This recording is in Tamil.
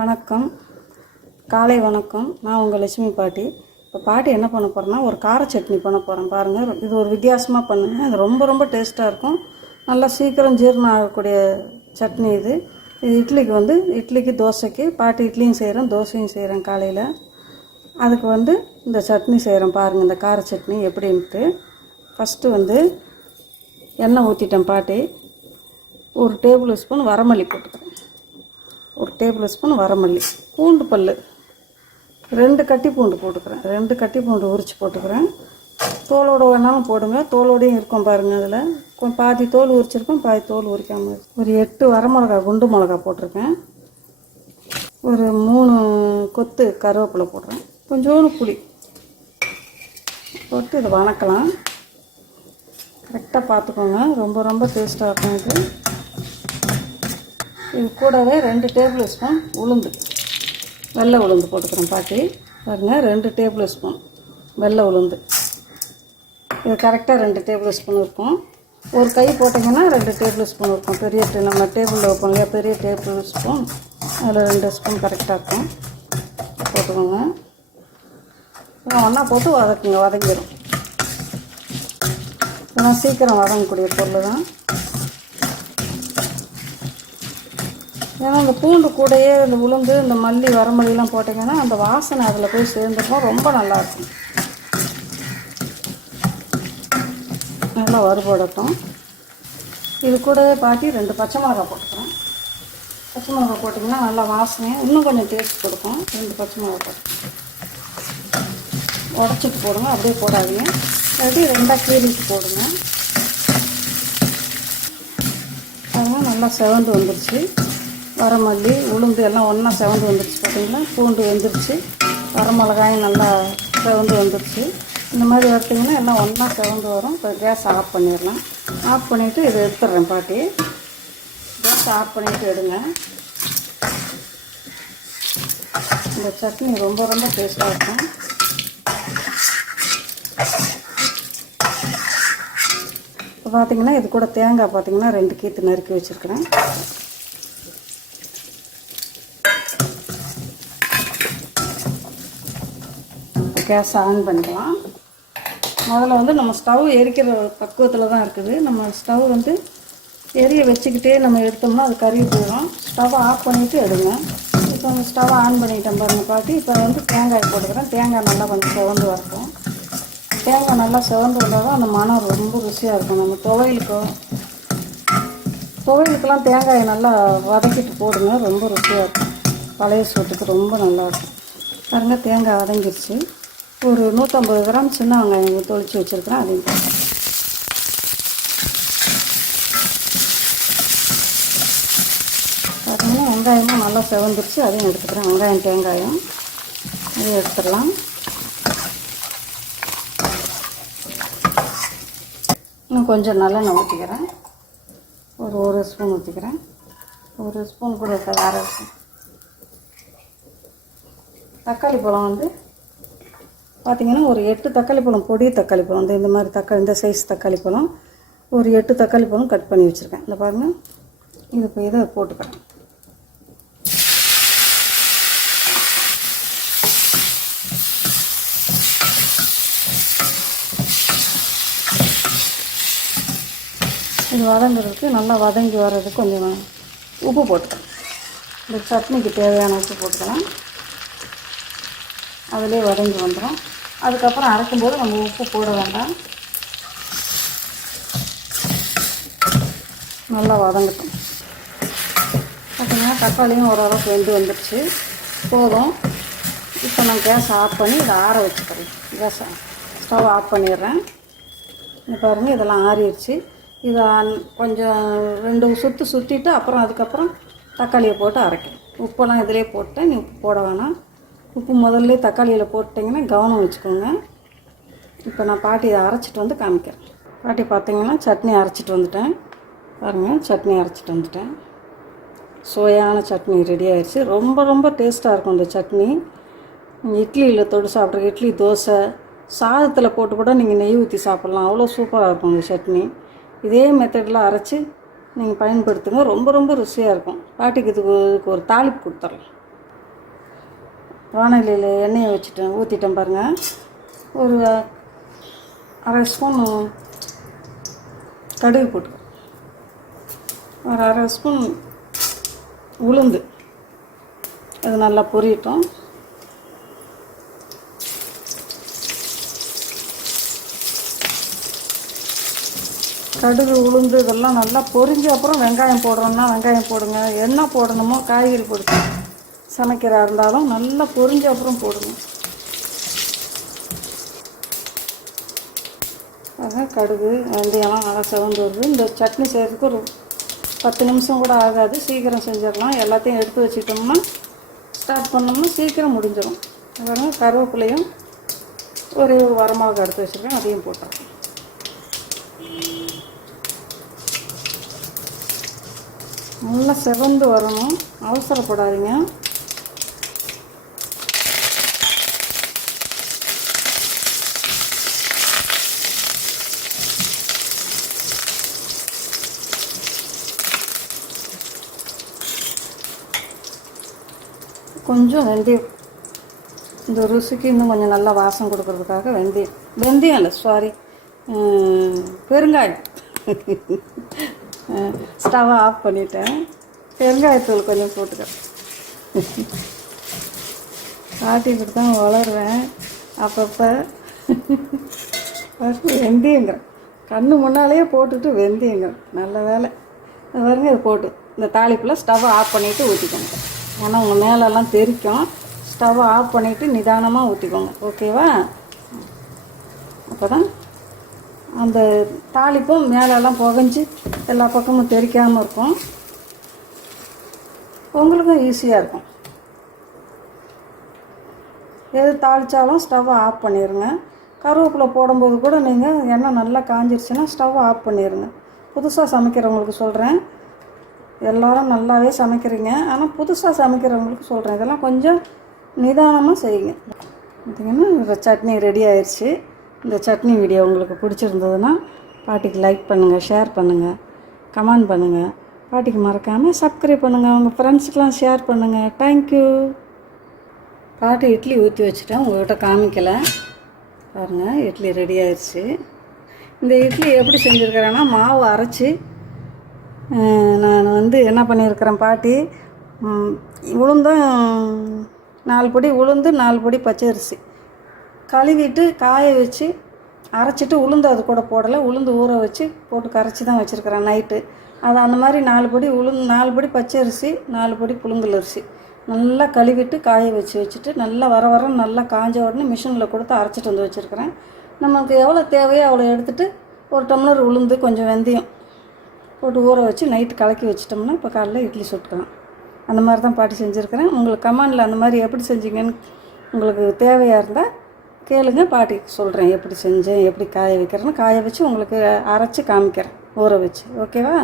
வணக்கம், காலை வணக்கம். நான் உங்கள் லட்சுமி பாட்டி. இப்போ பாட்டி என்ன பண்ண போகிறேன்னா, ஒரு கார சட்னி பண்ண போகிறேன். பாருங்கள், இது ஒரு வித்தியாசமாக பண்ணுங்கள். அது ரொம்ப ரொம்ப டேஸ்ட்டாக இருக்கும். நல்லா சீக்கிரம் ஜீரணம் ஆகக்கூடிய சட்னி இது. இது இட்லிக்கு தோசைக்கு, பாட்டி இட்லியும் செய்கிறேன், தோசையும் செய்கிறேன் காலையில். அதுக்கு இந்த சட்னி செய்கிறேன். பாருங்கள், இந்த கார சட்னி எப்படின்ட்டு. ஃபஸ்ட்டு எண்ணெய் ஊற்றிட்டேன் பாட்டி. ஒரு டேபிள் ஸ்பூன் வரமல்லி போட்டுக்கிறேன். ஒரு டேபிள் ஸ்பூன் வரமல்லி, பூண்டு பல் 2 கட்டி பூண்டு போட்டுக்கிறேன். 2 கட்டி பூண்டு உரித்து போட்டுக்கிறேன். தோலோடு வேணாலும் போடுங்க, தோலோடையும் இருக்கும் பாருங்கள். அதில் பாதி தோல் உரிச்சிருக்கோம், பாதி தோல் உரிக்காமல். ஒரு 8 வரமிளகா, குண்டு மிளகா போட்டிருக்கேன். ஒரு 3 கொத்து கருவேப்பிலை போடுறேன். கொஞ்சோண்டு புளி போட்டு இதை வணக்கலாம். கரெக்டாக பார்த்துக்கோங்க, ரொம்ப ரொம்ப டேஸ்ட்டாக இருக்கும் இது. இது கூடவே 2 டேபிள் ஸ்பூன் உளுந்து, வெள்ளை உளுந்து போட்டுக்கிறேன் பாட்டி. பாருங்கள், 2 டேபிள் ஸ்பூன் வெள்ளை உளுந்து. இது கரெக்டாக 2 டேபிள் ஸ்பூன் இருக்கும். ஒரு கை போட்டிங்கன்னா 2 டேபிள் ஸ்பூன் இருக்கும். பெரிய நம்ம டேபிளில் வைப்போம் இல்லையா, பெரிய டேபிள் ஸ்பூன், அதில் 2 ஸ்பூன் கரெக்டாக இருக்கும். போட்டுக்கோங்க. ஒன்றா போட்டு வதங்கிடும். இதெல்லாம் சீக்கிரம் வதங்கக்கூடிய பொருள் தான். ஏன்னா இந்த பூண்டு கூடையே இந்த உளுந்து, இந்த மல்லி, வரமல்லிலாம் போட்டிங்கன்னா அந்த வாசனை அதில் போய் சேர்ந்துக்கும், ரொம்ப நல்லாயிருக்கும். நல்லா வறுபடட்டும். இது கூடவே பாட்டி 2 பச்சை மிளகா போட்டுக்கிறேன். பச்சை மிளகா போட்டிங்கன்னா நல்லா வாசனையாக இன்னும் கொஞ்சம் டேஸ்ட் கொடுக்கும். 2 பச்சை மிளகா போட்டு உடச்சிட்டு போடுங்க, அப்படியே போடாதீங்க. அப்படி 2ஆக கீறிட்டு போடுங்க. அதெல்லாம் நல்லா செவந்து வந்துடுச்சு. வரமல்லி, உளுந்து எல்லாம் ஒன்றா செவந்து வந்துடுச்சு. பார்த்தீங்களா, பூண்டு வெந்துருச்சு, வரமிளகாயும் நல்லா செவந்து வந்துடுச்சு. இந்த மாதிரி வறுத்திங்கன்னா எல்லாம் ஒன்றா செவந்து வரும். இப்போ கேஸ் ஆஃப் பண்ணிடலாம். ஆஃப் பண்ணிவிட்டு இதை எடுத்துடுறேன் பாட்டி. கேஸ் ஆஃப் பண்ணிவிட்டு எடுங்க. இந்த சட்னி ரொம்ப ரொம்ப டேஸ்ட்டாக இருக்கும். இப்போ பார்த்திங்கன்னா இது கூட தேங்காய் பார்த்திங்கன்னா 2 கீத்து நறுக்கி வச்சுருக்கிறேன். கேஸ் ஆன் பண்ணிக்கலாம். முதல்ல நம்ம ஸ்டவ் எரிக்கிற பக்குவத்தில் தான் இருக்குது. நம்ம ஸ்டவ் எரிய வச்சுக்கிட்டே நம்ம எடுத்தோம்னா அது கருகி போயிடும். ஸ்டவ் ஆஃப் பண்ணிவிட்டு எடுங்க. இப்போ அந்த ஸ்டவ் ஆன் பண்ணிட்டேன் பாருங்கள் பாட்டி. இப்போ தேங்காய் போட்டுக்கிறேன். தேங்காய் நல்லா கொஞ்சம் செவந்து வரட்டும். தேங்காய் நல்லா செவந்து வந்தால் தான் அந்த மனம் ரொம்ப ருசியாக இருக்கும். நம்ம துவையலுக்கெல்லாம் தேங்காயை நல்லா வதக்கிட்டு போடுங்க, ரொம்ப ருசியாக இருக்கும். பழைய சோத்துக்கு ரொம்ப நல்லாயிருக்கும். பாருங்கள், தேங்காய் வதங்கிடுச்சு. ஒரு 150 கிராம் சின்ன வெங்காயம் தொளிச்சு வச்சுருக்கிறேன், அதையும் போட்டேன். பார்த்தீங்கன்னா வெங்காயமும் நல்லா செவந்துருச்சு, அதையும் எடுத்துக்கிறேன். வெங்காயம் தேங்காயம் அதையும் எடுத்துடலாம். இன்னும் கொஞ்சம் நல்லெண்ணெய் ஊற்றிக்கிறேன். ஒரு ஸ்பூன் ஊற்றிக்கிறேன். 1 ஸ்பூன் கூட இருக்காது, 1/2 ஸ்பூன். தக்காளி பழம் பார்த்திங்கன்னா ஒரு 8 தக்காளி பழம், பொடி தக்காளி பழம், இந்த மாதிரி இந்த சைஸ் தக்காளி பழம் ஒரு 8 தக்காளி பழம் கட் பண்ணி வச்சுருக்கேன். இந்த பாருங்கள், இது இப்போ இதை போட்டுக்கிறேன். இது வதங்குறதுக்கு, நல்லா வதங்கி வர்றதுக்கு கொஞ்சம் உப்பு போட்டுக்கலாம். இந்த சட்னிக்கு தேவையான உப்பு போட்டுக்கலாம். அதிலே வதங்கி வந்துடும். அதுக்கப்புறம் அரைக்கும்போது நம்ம உப்பு போட வேண்டாம். நல்லா வதங்கட்டும். பார்த்தீங்கன்னா தக்காளியும் ஓரளவுக்கு வெந்து வந்துடுச்சு, போதும். இப்போ நான் கேஸ் ஆஃப் பண்ணி இதை ஆற வச்சுக்கிறேன். ஸ்டவ் ஆஃப் பண்ணிடுறேன். இப்போ பாருங்கள், இதெல்லாம் ஆறிடுச்சு. இதை கொஞ்சம் 2 சுற்று சுற்றிட்டு அதுக்கப்புறம் தக்காளியை போட்டு அரைக்கணும். உப்பெல்லாம் இதிலே போட்டேன், நீ உப்பு போட வேணாம். உப்பு முதல்ல தக்காளியில் போட்டிங்கன்னா கவனம் வச்சுக்கோங்க. இப்போ நான் பாட்டி இதை அரைச்சிட்டு காமிக்கிறேன். பாட்டி பார்த்திங்கன்னா சட்னி அரைச்சிட்டு வந்துட்டேன். பாருங்கள், சட்னி அரைச்சிட்டு வந்துட்டேன். சுவையான சட்னி ரெடி ஆயிடுச்சு. ரொம்ப ரொம்ப டேஸ்ட்டாக இருக்கும் இந்த சட்னி. இட்லியில் தொட்டு சாப்பிட்ற, இட்லி, தோசை, சாதத்தில் போட்டு கூட நீங்கள் நெய் ஊற்றி சாப்பிட்லாம். அவ்வளோ சூப்பராக இருக்கும் இந்த சட்னி. இதே மெத்தடில் அரைச்சி நீங்கள் பயன்படுத்துங்க, ரொம்ப ரொம்ப ருசியாக இருக்கும். பாட்டிக்கு இதுக்கு ஒரு தாளிப்பு கொடுத்துடலாம். வானொலியில் எண்ணெயை வச்சுட்டேன், ஊற்றிட்டேன் பாருங்கள். ஒரு அரை ஸ்பூன் கடுகு போட்டு, ஒரு அரை ஸ்பூன் உளுந்து, அது நல்லா பொரியட்டும். கடுகு உளுந்து இதெல்லாம் நல்லா பொரிஞ்ச அப்புறம் வெங்காயம் போடுறோம்னா வெங்காயம் போடுங்க. என்ன போடணுமோ காய்கறி போடுங்க. சமைக்கிறா இருந்தாலும் நல்லா பொரிஞ்ச அப்புறம் போடுங்க. கடுகு வெந்தயம்லாம் நல்லா செவந்து வருது. இந்த சட்னி செய்கிறதுக்கு ஒரு 10 நிமிஷம் கூட ஆகாது, சீக்கிரம் செஞ்சிடலாம். எல்லாத்தையும் எடுத்து வச்சுட்டோம்னா ஸ்டார்ட் பண்ணோம்னா சீக்கிரம் முடிஞ்சிடும். அப்புறம் கருவேப்பிலையும் ஒரே ஒரு வரமிளகா எடுத்து வச்சுருக்கேன், அதையும் போட்டுறேன். நல்லா செவந்து வரணும், அவசரப்படாதீங்க. கொஞ்சம் வெந்தயம், இந்த ருசிக்கு இன்னும் கொஞ்சம் நல்லா வாசம் கொடுக்கறதுக்காக வெந்தயம் இல்லை, சாரி, பெருங்காயம். ஸ்டவ்வை ஆஃப் பண்ணிட்டேன். பெருங்காயத்தூள் கொஞ்சம் போட்டுக்கிறேன். பாட்டி இப்படி தான் வளருவேன். அப்பப்போ வெந்தயங்கிறேன், கண்ணு முன்னாலேயே போட்டுட்டு வெந்தயங்கிறேன். நல்ல வேலை பாருங்க. இது போட்டு இந்த தாளிப்பில் ஸ்டவ்வை ஆஃப் பண்ணிவிட்டு ஊற்றிக்கோங்க. ஏன்னா உங்கள் மேலெல்லாம் தெரிக்கும். ஸ்டவ்வை ஆஃப் பண்ணிவிட்டு நிதானமாக ஊற்றிக்கோங்க, ஓகேவா? அப்போ தான் அந்த தாளிப்பும் மேலெல்லாம் புகஞ்சி எல்லா பக்கமும் தெரிக்காமல் இருக்கும், உங்களுக்கும் ஈஸியாக இருக்கும். எது தாளித்தாலும் ஸ்டவ்வை ஆஃப் பண்ணிடுங்க. கருவேப்பிலை போடும்போது கூட நீங்கள் எண்ணெய் நல்லா காஞ்சிருச்சுன்னா ஸ்டவ்வை ஆஃப் பண்ணிடுங்க. புதுசாக சமைக்கிறவங்களுக்கு சொல்கிறேன், எல்லோரும் நல்லாவே சமைக்கிறீங்க, ஆனால் புதுசாக சமைக்கிறவங்களுக்கு சொல்கிறேன், இதெல்லாம் கொஞ்சம் நிதானமாக செய்யுங்க. பார்த்திங்கன்னா இந்த சட்னி ரெடி ஆயிடுச்சு. இந்த சட்னி வீடியோ உங்களுக்கு பிடிச்சிருந்ததுன்னா பாட்டிக்கு லைக் பண்ணுங்கள், ஷேர் பண்ணுங்கள், கமெண்ட் பண்ணுங்கள். பாட்டிக்கு மறக்காமல் சப்ஸ்கிரைப் பண்ணுங்கள், உங்கள் ஃப்ரெண்ட்ஸுக்கெலாம் ஷேர் பண்ணுங்கள். தேங்க்யூ. பாட்டி இட்லி ஊற்றி வச்சுட்டேன், உங்கள்கிட்ட காமிக்கலை பாருங்கள். இட்லி ரெடி ஆயிடுச்சு. இந்த இட்லி எப்படி செஞ்சுருக்கிறேன்னா, மாவு அரைச்சி நான் என்ன பண்ணியிருக்கிறேன், பாட்டி உளுந்தும் 4 பொடி உளுந்து, 4 பொடி பச்சரிசி கழுவிட்டு காய வச்சு அரைச்சிட்டு, உளுந்து அது கூட போடலை, உளுந்து ஊற வச்சு போட்டு கரைச்சி தான் வச்சுருக்கிறேன் நைட்டு. அது அந்த மாதிரி 4 பொடி உளுந்து, 4 பொடி பச்சரிசி, 4 பொடி புழுங்கல் அரிசி நல்லா கழுவிட்டு காய வச்சுட்டு நல்லா வர நல்லா காஞ்ச உடனே மிஷினில் கொடுத்து அரைச்சிட்டு வந்து வச்சுருக்கிறேன். நமக்கு எவ்வளோ தேவையோ அவ்வளோ எடுத்துகிட்டு ஒரு டம்ளர் உளுந்து கொஞ்சம் வெந்தயம் போட்டு ஊற வச்சு நைட்டு கலக்கி வச்சிட்டோம்னா இப்போ காலையில் இட்லி சுட்டுக்கலாம். அந்த மாதிரி தான் பாட்டி செஞ்சுருக்கிறேன். உங்களுக்கு கமெண்டில் அந்த மாதிரி எப்படி செஞ்சீங்கன்னு உங்களுக்கு தேவையாக இருந்தால் கேளுங்க, பாட்டிக்கு சொல்கிறேன் எப்படி செஞ்சேன், எப்படி காய வைக்கிறேன்னு. காய வச்சு உங்களுக்கு அரைச்சி காமிக்கிறேன் ஊற வச்சு, ஓகேவா?